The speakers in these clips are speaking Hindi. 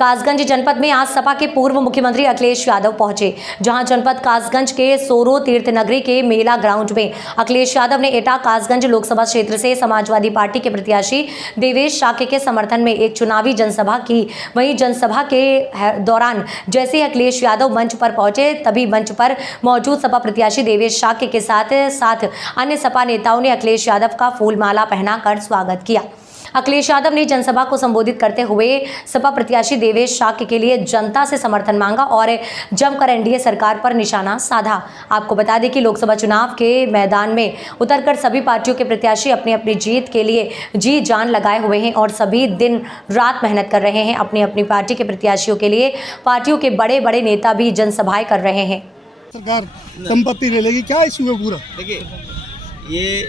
कासगंज जनपद में आज सपा के पूर्व मुख्यमंत्री अखिलेश यादव पहुंचे, जहां जनपद कासगंज के सोरो तीर्थ नगरी के मेला ग्राउंड में अखिलेश यादव ने एटा कासगंज लोकसभा क्षेत्र से समाजवादी पार्टी के प्रत्याशी देवेश शाक्य के समर्थन में एक चुनावी जनसभा की। वहीं जनसभा के दौरान जैसे ही अखिलेश यादव मंच पर पहुंचे, तभी मंच पर मौजूद सपा प्रत्याशी देवेश शाक्य के साथ अन्य सपा नेताओं ने अखिलेश यादव का फूलमाला पहनाकर स्वागत किया। अखिलेश यादव ने जनसभा को संबोधित करते हुए सपा प्रत्याशी देवेश शाक्य के लिए जनता से समर्थन मांगा और जमकर एनडीए सरकार पर निशाना साधा। आपको बता दें कि लोकसभा चुनाव के मैदान में उतरकर सभी पार्टियों के प्रत्याशी अपनी अपनी जीत के लिए जी जान लगाए हुए हैं और सभी दिन रात मेहनत कर रहे हैं। अपनी अपनी पार्टी के प्रत्याशियों के लिए पार्टियों के बड़े बड़े नेता भी जनसभाएं कर रहे हैं। सरकार संपत्ति ले लेगी, क्या इशू है पूरा? देखिए, ये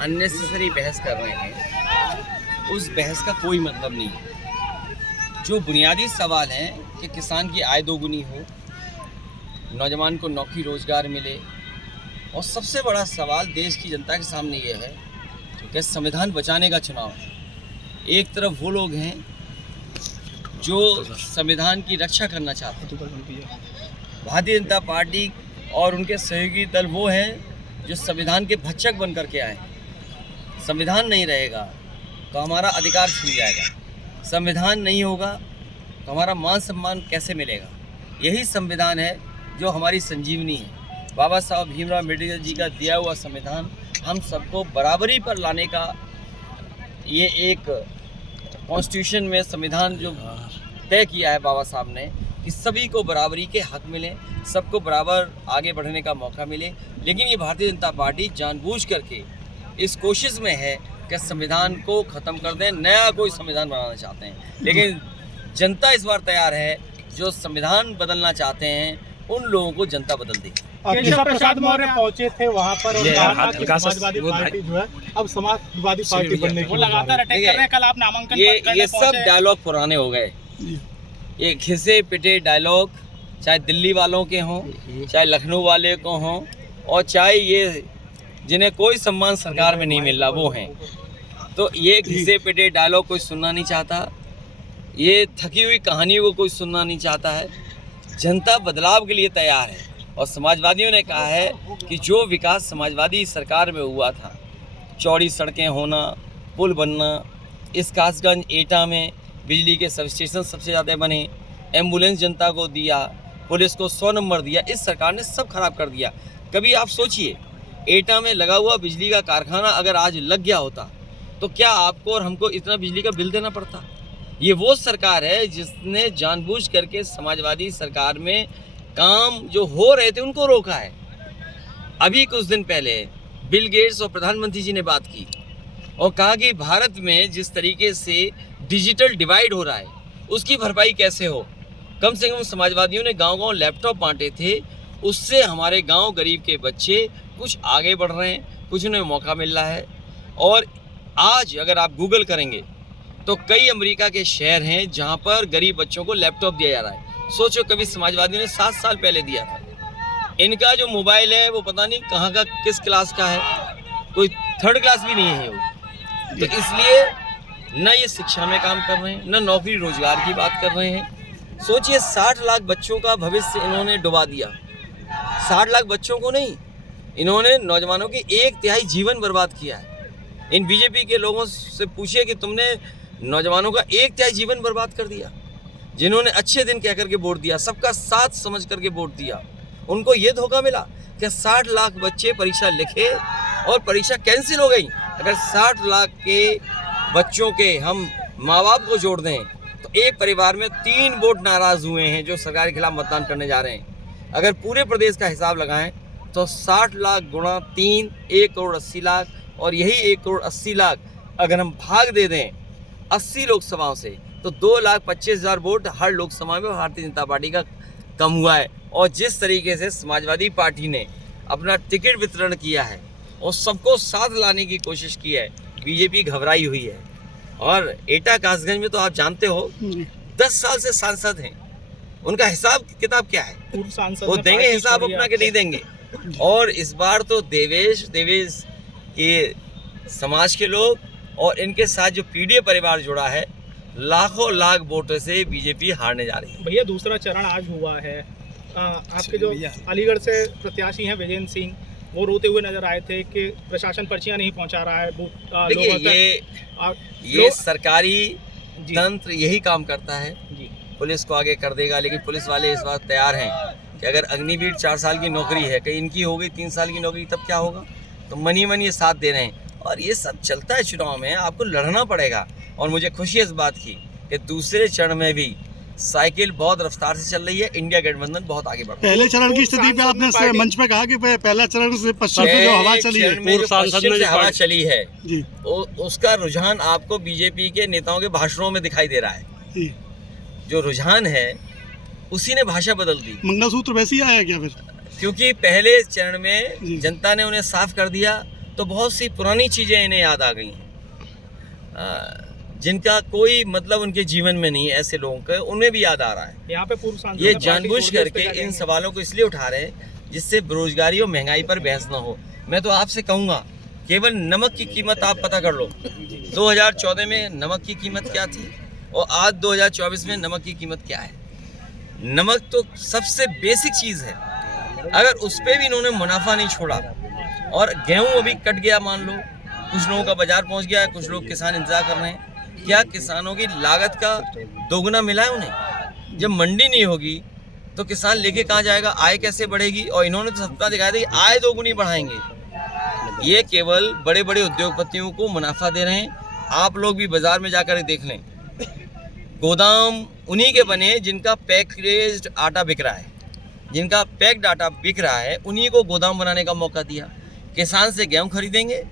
अननेसेसरी बहस कर रहे हैं, उस बहस का कोई मतलब नहीं है। जो बुनियादी सवाल है कि किसान की आय दोगुनी हो, नौजवान को नौकरी रोजगार मिले, और सबसे बड़ा सवाल देश की जनता के सामने ये है कि संविधान बचाने का चुनाव है। एक तरफ वो लोग हैं जो संविधान की रक्षा करना चाहते हैं, भारतीय जनता पार्टी और उनके सहयोगी दल वो हैं जो संविधान के भक्षक बन करके आए। संविधान नहीं रहेगा तो हमारा अधिकार छिन जाएगा, संविधान नहीं होगा तो हमारा मान सम्मान कैसे मिलेगा। यही संविधान है जो हमारी संजीवनी है। बाबा साहब भीमराव अम्बेडकर जी का दिया हुआ संविधान हम सबको बराबरी पर लाने का, ये एक कॉन्स्टिट्यूशन में संविधान जो तय किया है बाबा साहब ने कि सभी को बराबरी के हक मिले, सबको बराबर आगे बढ़ने का मौका मिले। लेकिन ये भारतीय जनता पार्टी जानबूझ करके इस कोशिश में है कि संविधान को ख़त्म कर दें, नया कोई संविधान बनाना चाहते हैं। लेकिन जनता इस बार तैयार है, जो संविधान बदलना चाहते हैं उन लोगों को जनता बदल देगी। केशव प्रसाद मौर्य पहुंचे थे वहां पर और कहा कि समाजवादी पार्टी जो है अब समाजवादी पार्टी बनने की लगातार अटैक कर रहे हैं। कल आप नामांकन ये सब डायलॉग पुराने हो गए। ये घिसे पिटे डायलॉग चाहे दिल्ली वालों के हों, चाहे लखनऊ वाले को हों, और चाहे ये जिन्हें कोई सम्मान सरकार में नहीं मिल रहा वो हैं, तो ये घिसे पिटे डायलॉग कोई सुनना नहीं चाहता, ये थकी हुई कहानियों को कोई सुनना नहीं चाहता है। जनता बदलाव के लिए तैयार है और समाजवादियों ने कहा है कि जो विकास समाजवादी सरकार में हुआ था, चौड़ी सड़कें होना, पुल बनना, इस कासगंज एटा में बिजली के सब स्टेशन सबसे ज़्यादा बने, एम्बुलेंस जनता को दिया, पुलिस को 100 नंबर दिया, इस सरकार ने सब खराब कर दिया। कभी आप सोचिए, एटा में लगा हुआ बिजली का कारखाना अगर आज लग गया होता तो क्या आपको और हमको इतना बिजली का बिल देना पड़ता? ये वो सरकार है जिसने जानबूझ करके समाजवादी सरकार में काम जो हो रहे थे उनको रोका है। अभी कुछ दिन पहले बिल गेट्स और प्रधानमंत्री जी ने बात की और कहा कि भारत में जिस तरीके से डिजिटल डिवाइड हो रहा है उसकी भरपाई कैसे हो। कम से कम समाजवादियों ने गांव-गांव लैपटॉप बांटे थे, उससे हमारे गांव गरीब के बच्चे कुछ आगे बढ़ रहे हैं, कुछ उन्हें मौका मिल रहा है। और आज अगर आप गूगल करेंगे तो कई अमेरिका के शहर हैं जहां पर गरीब बच्चों को लैपटॉप दिया जा रहा है। सोचो, कभी समाजवादियों ने 7 साल पहले दिया था। इनका जो मोबाइल है वो पता नहीं कहाँ का, किस क्लास का है, कोई 3rd क्लास भी नहीं है वो। तो इसलिए न ये शिक्षा में काम कर रहे हैं, न नौकरी रोजगार की बात कर रहे हैं। सोचिए, 60 लाख बच्चों का भविष्य इन्होंने डुबा दिया। 60 लाख बच्चों को नहीं, इन्होंने नौजवानों की 1/3 जीवन बर्बाद किया है। इन बीजेपी के लोगों से पूछिए कि तुमने नौजवानों का 1/3 जीवन बर्बाद कर दिया। जिन्होंने अच्छे दिन कह करके वोट दिया, सबका साथ समझ करके वोट दिया, उनको ये धोखा मिला कि 60 लाख बच्चे परीक्षा लिखे और परीक्षा कैंसिल हो गई। अगर 60 लाख के बच्चों के हम माँ बाप को जोड़ दें तो एक परिवार में 3 वोट नाराज हुए हैं जो सरकार के खिलाफ मतदान करने जा रहे हैं। अगर पूरे प्रदेश का हिसाब लगाएं तो 60 लाख गुणा 3, 1 करोड़ 80 लाख, और यही 1 करोड़ 80 लाख अगर हम भाग दे दें 80 लोकसभाओं से तो 2,25,000 वोट हर लोकसभा में भारतीय जनता पार्टी का कम हुआ है। और जिस तरीके से समाजवादी पार्टी ने अपना टिकट वितरण किया है और सबको साथ लाने की कोशिश की है, बीजेपी घबराई हुई है। और एटा कासगंज में तो आप जानते हो 10 साल से सांसद हैं, उनका हिसाब किताब क्या है? वो देंगे हिसाब अपना कि नहीं देंगे? और इस बार तो देवेश के समाज के लोग और इनके साथ जो पीडीए परिवार जुड़ा है, लाखों लाख वोटों से बीजेपी हारने जा रही है। भैया दूसरा चरण आज हुआ है, आपके जो अलीगढ़ से प्रत्याशी हैं विजेंद्र सिंह, वो रोते हुए नजर आए थे कि प्रशासन पर्चियां नहीं पहुंचा रहा है देखिए ये सरकारी तंत्र यही काम करता है, पुलिस को आगे कर देगा, लेकिन पुलिस वाले इस बात तैयार हैं कि अगर अग्निवीर 4 साल की नौकरी है, कहीं इनकी हो गई 3 साल की नौकरी, तब क्या होगा। तो मनी ये साथ दे रहे हैं और ये सब चलता है। चुनाव में आपको लड़ना पड़ेगा और मुझे खुशी है इस बात की कि दूसरे चरण में भी साइकिल बहुत रफ्तार से चल रही है, इंडिया गठबंधन बहुत आगे बढ़ रहा है। पहले चरण की स्थिति पे आपने मंच पे कहा कि पहला चरण से पश्चिम से जो हवा चली है, पश्चिम से हवा चली है जी, उसका रुझान आपको बीजेपी के नेताओं के भाषणों में दिखाई दे रहा है। जो रुझान है उसी ने भाषा बदल दी। मंगलसूत्र वैसे ही आया क्या फिर? क्योंकि पहले चरण में जनता ने उन्हें साफ कर दिया तो बहुत सी पुरानी चीजें इन्हें याद आ गई हैं, जिनका कोई मतलब उनके जीवन में नहीं है, ऐसे लोगों को उन्हें भी याद आ रहा है। यहाँ पे पूर्व सांसद ये जानबूझ करके इन सवालों को इसलिए उठा रहे हैं जिससे बेरोजगारी और महंगाई पर बहस न हो। मैं तो आपसे कहूँगा केवल नमक की कीमत आप पता कर लो, 2014 में नमक की कीमत क्या थी और आज 2024 में नमक की कीमत क्या है। नमक तो सबसे बेसिक चीज़ है, अगर उस पर भी इन्होंने मुनाफा नहीं छोड़ा और गेहूं अभी कट गया, मान लो कुछ लोगों का बाजार पहुंच गया है, कुछ लोग किसान इंतजार कर रहे हैं, क्या किसानों की लागत का दोगुना मिला है उन्हें? जब मंडी नहीं होगी तो किसान लेके कहाँ जाएगा, आय कैसे बढ़ेगी? और इन्होंने तो सत्ता दिखाई दी आय दोगुनी बढ़ाएंगे। ये केवल बड़े बड़े उद्योगपतियों को मुनाफा दे रहे हैं। आप लोग भी बाजार में जाकर देख लें, गोदाम उन्हीं के बने जिनका पैकेज्ड आटा बिक रहा है, जिनका पैक्ड आटा बिक रहा है, उन्हीं को गोदाम बनाने का मौका दिया। किसान से गेहूं खरीदेंगे,